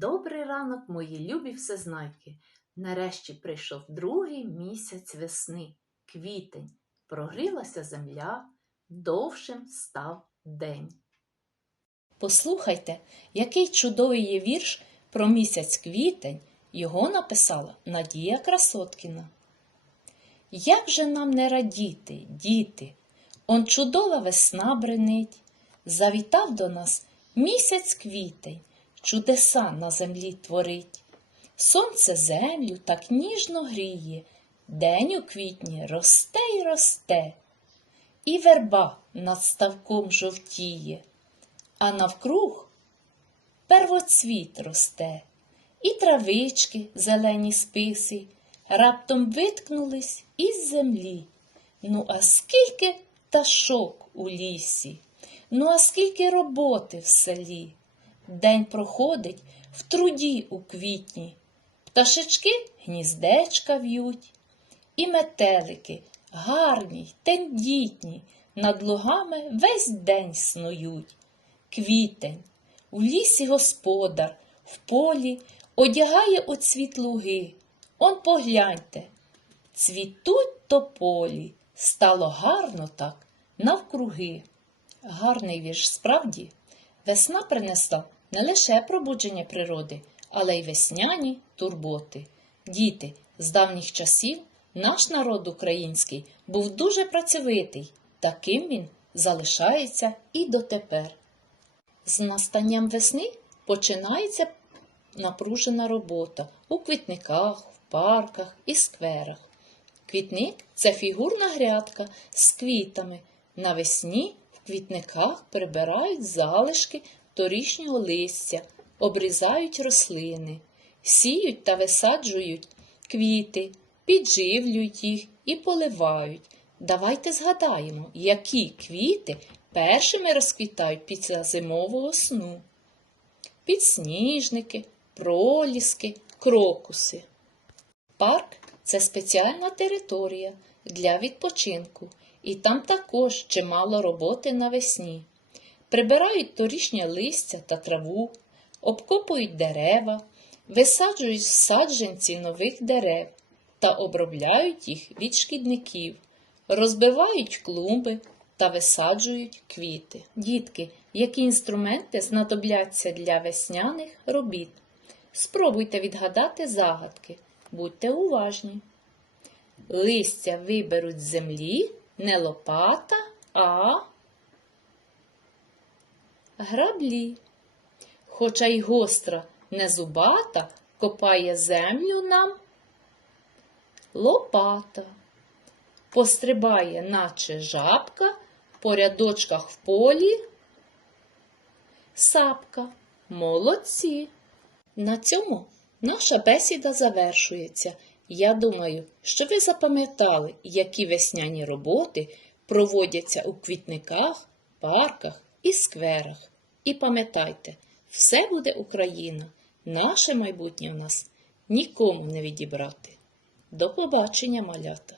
Добрий ранок, мої любі всезнайки. Нарешті прийшов другий місяць весни, квітень. Прогрілася земля, довшим став день. Послухайте, який чудовий є вірш про місяць квітень. Його написала Надія Красоткіна. Як же нам не радіти, діти? Он чудова весна бренить. Завітав до нас місяць квітень, чудеса на землі творить. Сонце землю так ніжно гріє, день у квітні росте й росте, і верба над ставком жовтіє, а навкруг первоцвіт росте, і травички зелені списи раптом виткнулись із землі. Ну, а скільки пташок у лісі, ну, а скільки роботи в селі. День проходить в труді у квітні, пташечки гніздечка в'ють, і метелики гарні тендітні, над лугами весь день снують. Квітень, у лісі господар, в полі одягає оцвіт луги. Он погляньте, цвітуть тополі, стало гарно так навкруги. Гарний вірш справді. Весна принесла не лише пробудження природи, але й весняні турботи. Діти, з давніх часів наш народ український був дуже працьовитий, таким він залишається і дотепер. З настанням весни починається напружена робота у квітниках, в парках і скверах. Квітник це фігурна грядка з квітами. Навесні в квітниках прибирають залишки торішнього листя, обрізають рослини, сіють та висаджують квіти, підживлюють їх і поливають. Давайте згадаємо, які квіти першими розквітають після зимового сну. Підсніжники, проліски, крокуси. Парк це спеціальна територія для відпочинку, і там також чимало роботи навесні. Прибирають торішнє листя та траву, обкопують дерева, висаджують саджанці нових дерев та обробляють їх від шкідників, розбивають клумби та висаджують квіти. Дітки, які інструменти знадобляться для весняних робіт? Спробуйте відгадати загадки, будьте уважні. Листя виберуть з землі не лопата, а граблі. Хоча й гостра, не зубата, копає землю нам лопата. Пострибає, наче жабка, по рядочках в полі сапка. Молодці! На цьому наша бесіда завершується. Я думаю, що ви запам'ятали, які весняні роботи проводяться у квітниках, парках і скверах. І пам'ятайте, все буде Україна, наше майбутнє у нас нікому не відібрати. До побачення, малята!